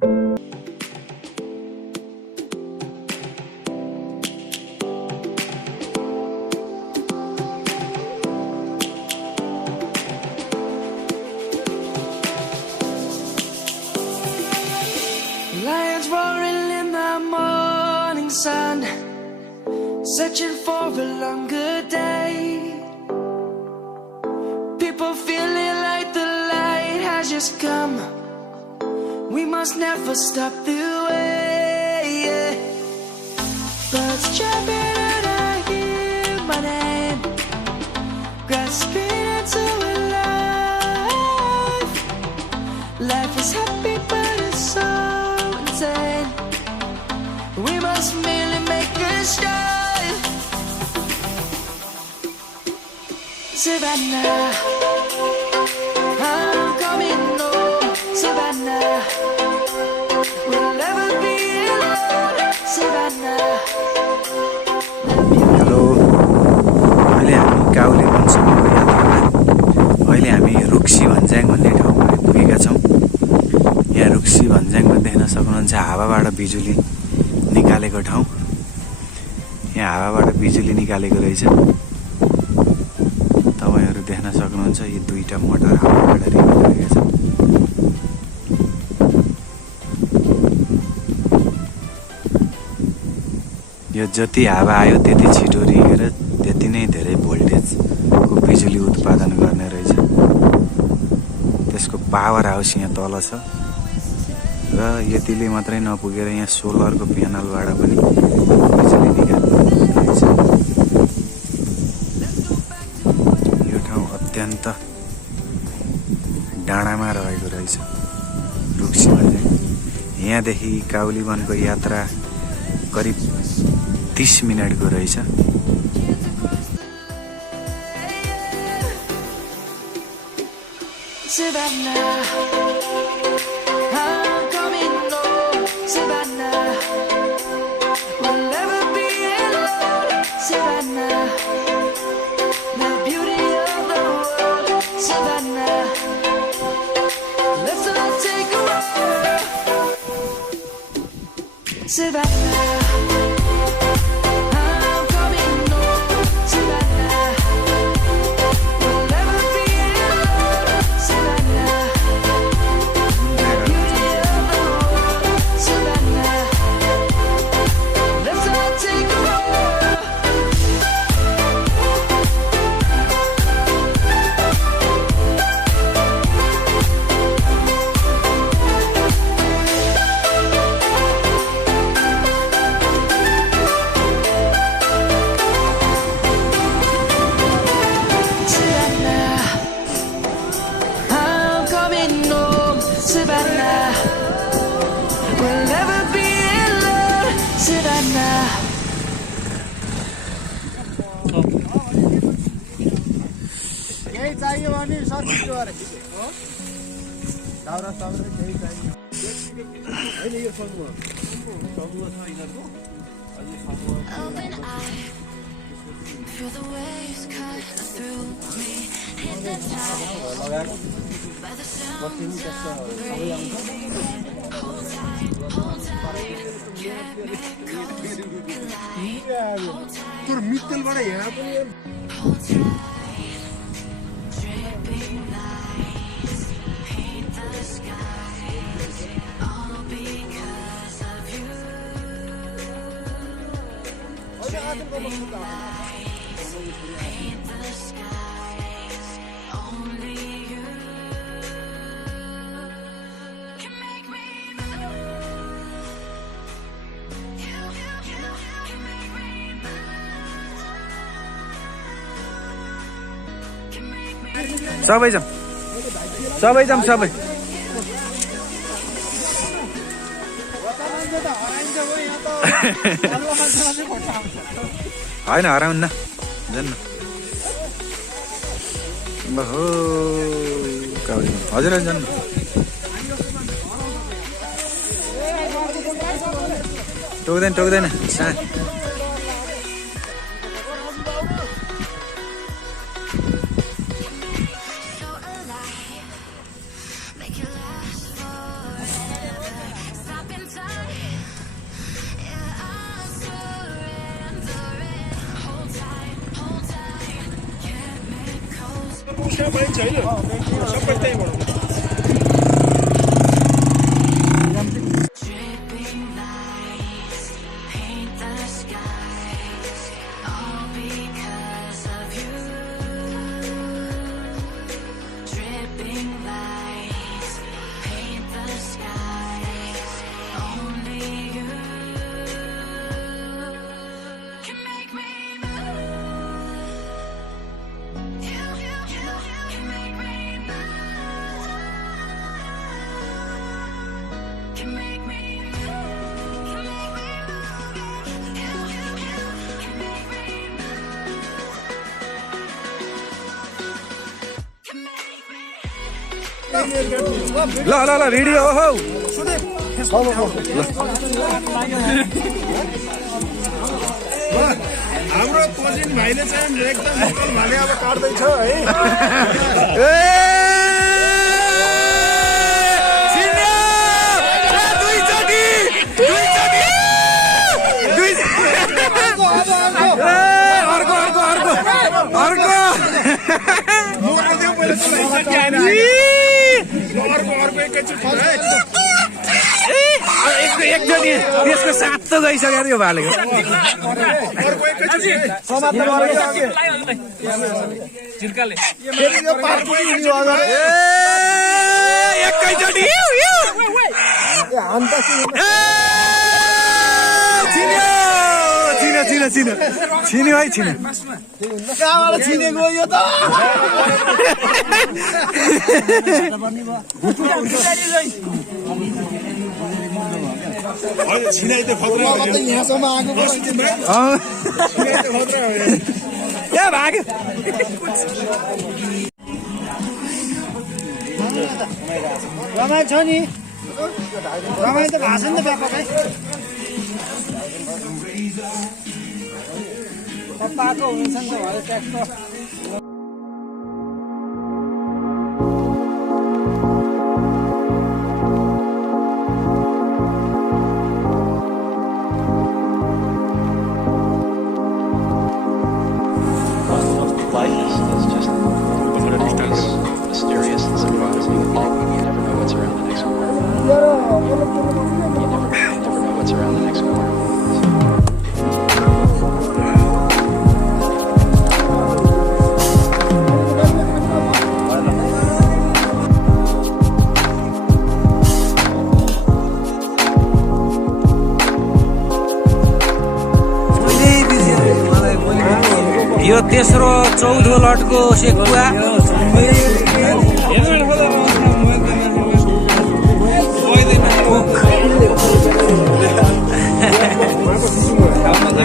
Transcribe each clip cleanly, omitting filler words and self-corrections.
Lions roaring in the morning sun, searching for a longer day. People feeling like the light has just come. We must never stop the way. Birds chirping and I hear my name, grasping into a life. Life is happy but it's so insane. We must merely make a start. Savannah, I'm coming home. Savannah, we'll never be alone. Savannah. Hello, अहिले हामी काउली बनसम्मको यात्रामा अहिले हामी रुक्सी भन्ज्याङ भन्ने ठाउँमा आइपुगेका छौँ। यहाँ रुक्सी भन्ज्याङमा देख्न सक्नुहुन्छ हावाबाट बिजुली निकालेको ठाउँ। यहाँ हावाबाट बिजुली निकालेको रहेछ। तपाईहरु देख्न सक्नुहुन्छ यी दुईटा मोटर हावाबाट निकालेका छन्। यो जति हावा आयो त्यति छिटो रिगेर त्यति नै धेरै भोल्टेजको बिजुली उत्पादन गर्ने रहेछ। त्यसको पावर हाउस यहाँ तल छ र यतिले मात्रै नपुगेर यहाँ सोलरको प्यानलबाट पनि बिजुली निकाल्नु रहेछ। यो ठाउँ अत्यन्त डाँडामा रहेको रहेछ रुक्सीमा चाहिँ। यहाँदेखि काउली वनको यात्रा करिब 30 मिनटको रहेछ। Savannah, I'm coming home. Savannah, we'll never be alone. Savannah, the beauty of the world. Savannah, let's all take a walk. Savannah. Savannah, we'll never be alone. Savannah. यही चाहियो भने सर छिटो गरेर हो दाउरा साउरा यही चाहियो हैन यो समूह छ यिनीहरुको अलि समूह Feel the waves cut through me, hypnotized by the sounds of rain. Hold tight, get me close and light. Hold tight, तुर मित्तलबाट यहाँ पनि hold tight. Dripping lights paint the skies, all because of you. Dripping lights paint the skies, only you can make me move. You can make me move. Can make me सबै जाम सबै जाम सबै हैन हराउन्न जान्न बहो काउली हजुर जान्न टोक्दैन पाइन्छ होइन सबै त्यहीँबाट ल ल ल भिडियो हो हाम्रो कजिन भाइले चाहिँ एकदम लोकल भाले अब काट्दैछ है एकचोटि त्यसको सात त गइसक्यो यो भालेको एकैचोटि छिन्यो है छिन्यो कहाँबाट छिनेको यो त छिनाइ त खतरा यहाँसम्म आएको ए भाग्यो रमाइलो छ नि रमाइलो त भएको छ नि त व्यापकै पाएको हुन्छ नि त भरे ट्याक्टर यो तेस्रो चौधो लटको सेकुवा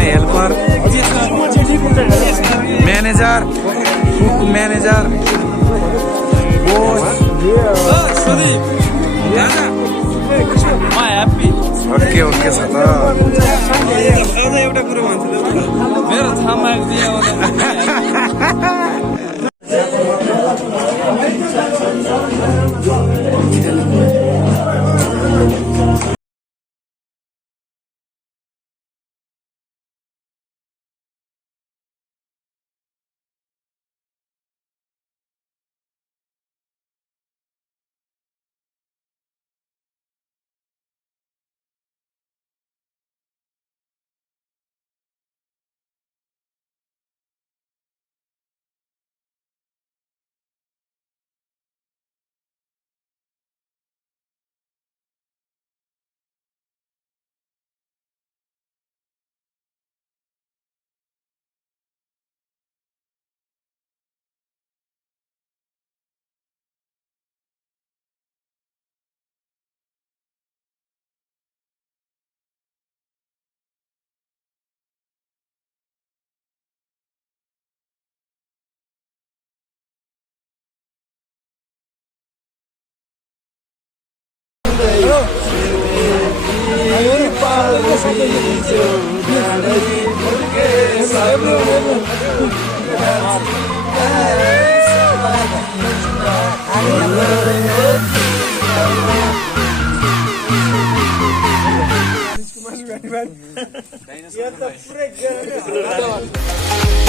helper manager cook manager okay okay छ त एउटा कुरो भन्छु मेरो थाहा दियो You're the freak.